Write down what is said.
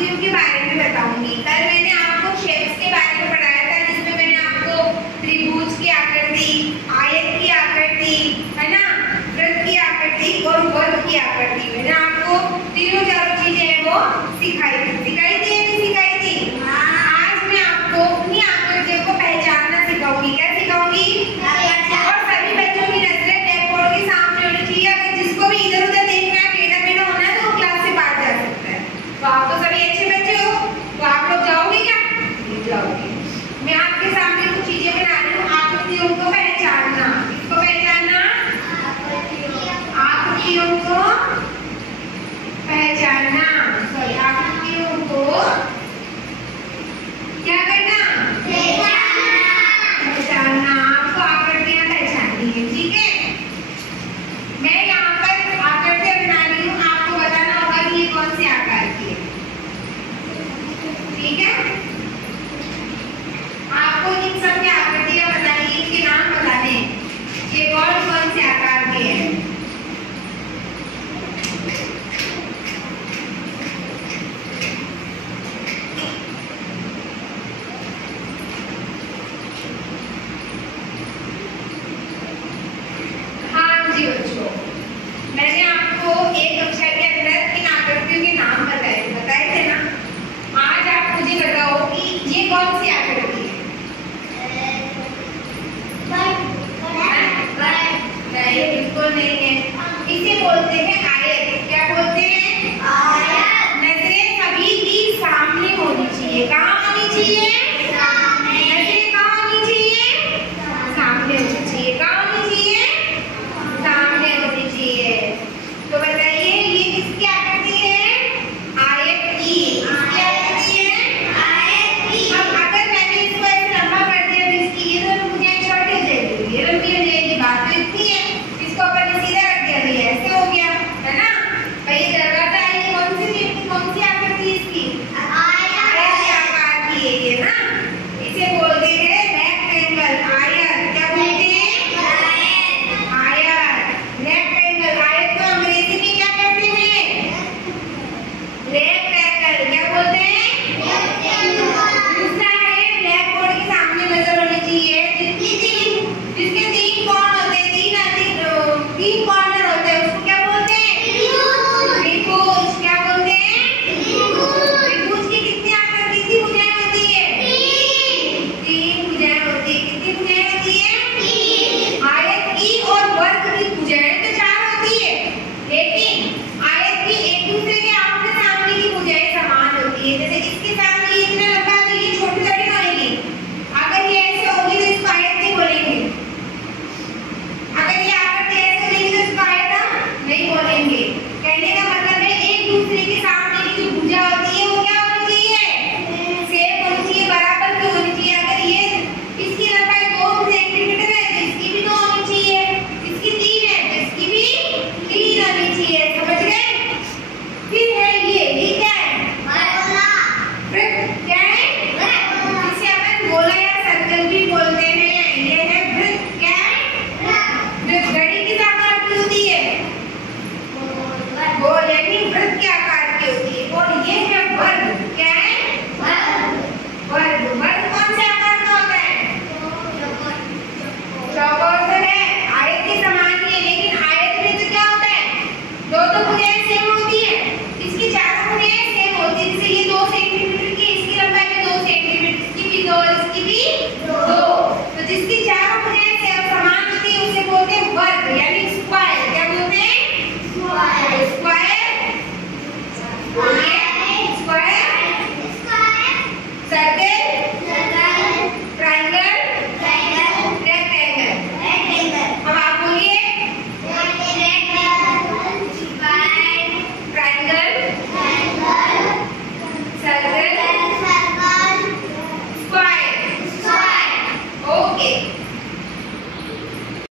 आकृतियों के बारे में बताऊंगी। कल मैंने आपको शेप्स के बारे में पढ़ाया था, जिसमें मैंने आपको त्रिभुज की आकृति, आयत की आकृति, है ना, वृत्त की आकृति और वर्ग की आकृति, मैंने आपको तीनों चारों चीजें हैं वो सिखाई थी या नहीं सिखाई थी? आज मैं आपको उन्हीं आकृतियों को पहचानना सिखाऊंगी। क्या सिखाऊंगी? और सभी बच्चों की नजरें ब्लैक बोर्ड के सामने होनी चाहिए। अगर जिसको भी इधर उधर देखना है, टेढ़ा मेढ़ा होना है, तो वो क्लास से बाहर जा सकता है। तो आपको सभी